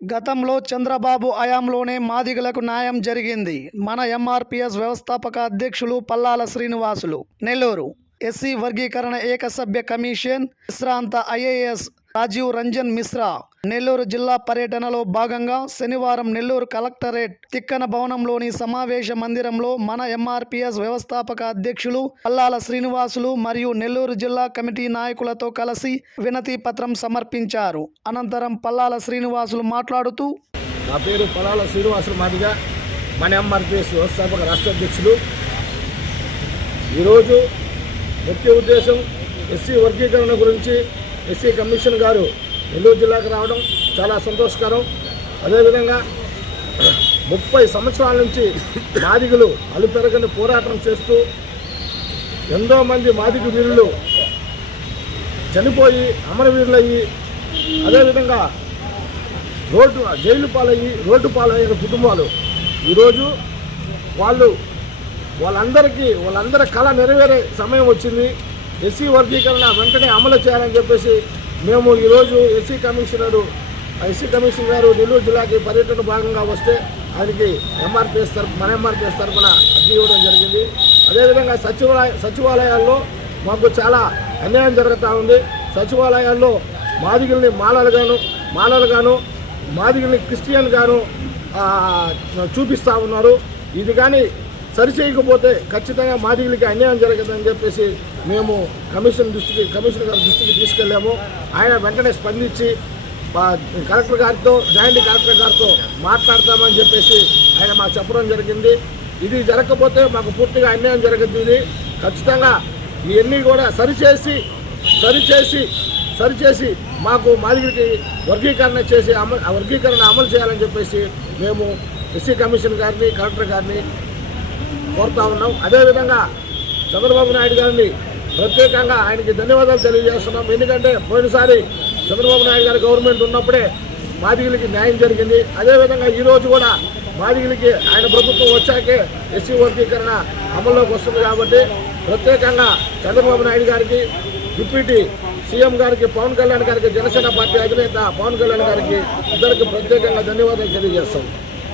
గతంలో చంద్రబాబు హయాంలోనే మాదిగలకు న్యాయం జరిగింది. మన ఎంఆర్పీఎస్ వ్యవస్థాపక అధ్యక్షులు పల్లాల శ్రీనివాసులు. నెల్లూరు ఎస్సీ వర్గీకరణ ఏకసభ్య కమిషన్ విశ్రాంత ఐఏఎస్ రాజీవ్ రంజన్ మిశ్రా నెల్లూరు జిల్లా పర్యటనలో భాగంగా శనివారం నెల్లూరు కలెక్టరేట్ తిక్కన భవనంలోని సమావేశ మందిరంలో మన ఎంఆర్పీఎస్ వ్యవస్థాపక అధ్యక్షులు పల్లాల శ్రీనివాసులు మరియు నెల్లూరు జిల్లా కమిటీ నాయకులతో కలిసి వినతి పత్రం సమర్పించారు. అనంతరం పల్లాల శ్రీనివాసులు మాట్లాడుతూ, నా పేరు పల్లాల శ్రీనివాసులు మాదిగా, మన ఎంఆర్పీఎస్ వ్యవస్థాపక రాష్ట్ర అధ్యక్షులు. ఈరోజు ముఖ్య ఉద్దేశం ఎస్సీ వర్గీకరణ గురించి ఎస్సీ కమిషన్ గారు నెల్లూరు జిల్లాకు రావడం చాలా సంతోషకరం. అదేవిధంగా 30 సంవత్సరాల నుంచి మాదిగలు అలుపెరగని పోరాటం చేస్తూ ఎంతోమంది మాదిగ వీరులు చనిపోయి అమరవీరులయ్యి, అదేవిధంగా జైలు పాలయ్యి రోడ్డు పాలయ్యిన కుటుంబాలు ఈరోజు వాళ్ళందరి కళ నెరవేరే సమయం వచ్చింది. ఎస్సీ వర్గీకరణ వెంటనే అమలు చేయాలని చెప్పేసి మేము ఈరోజు ఎస్సీ కమిషన్ గారు నెల్లూరు జిల్లాకి పర్యటన భాగంగా వస్తే ఆయనకి మన ఎంఆర్పీఎస్ తరఫున అర్జీ ఇవ్వడం జరిగింది. అదేవిధంగా సచివాలయాల్లో మాకు చాలా అన్యాయం జరుగుతూ ఉంది. సచివాలయాల్లో మాదిగల్ని మాలలుగాను మాదిగల్ని క్రిస్టియన్ గాను చూపిస్తూ ఉన్నారు. ఇది కానీ సరిచేయకపోతే ఖచ్చితంగా మాదిగలకి అన్యాయం జరగదని చెప్పేసి మేము కమిషనర్ గారి దృష్టికి తీసుకెళ్ళాము. ఆయన వెంటనే స్పందించి కలెక్టర్ గారితో జాయింట్ కలెక్టర్ గారితో మాట్లాడతామని చెప్పేసి ఆయన మాకు చెప్పడం జరిగింది. ఇది జరగకపోతే మాకు పూర్తిగా అన్యాయం జరుగుతుంది. ఖచ్చితంగా ఇవన్నీ కూడా సరిచేసి మాకు మాదిగలకి వర్గీకరణ అమలు చేయాలని చెప్పేసి మేము ఎస్సీ కమిషన్ గారిని కలెక్టర్ గారిని కోరుతా ఉన్నాం. అదేవిధంగా చంద్రబాబు నాయుడు గారిని ప్రత్యేకంగా ఆయనకి ధన్యవాదాలు తెలియజేస్తున్నాం. ఎందుకంటే పోయినసారి చంద్రబాబు నాయుడు గారి గవర్నమెంట్ ఉన్నప్పుడే మాదిగలకి న్యాయం జరిగింది. అదేవిధంగా ఈరోజు కూడా మాదిగలకి ఆయన ప్రభుత్వం వచ్చాకే ఎస్సీ వర్గీకరణ అమల్లోకి వస్తుంది. కాబట్టి ప్రత్యేకంగా చంద్రబాబు నాయుడు గారికి, డిప్యూటీ సీఎం గారికి, పవన్ కళ్యాణ్ గారికి, జనసేన పార్టీ అధినేత పవన్ కళ్యాణ్ గారికి ఇద్దరికి ప్రత్యేకంగా ధన్యవాదాలు తెలియజేస్తాం.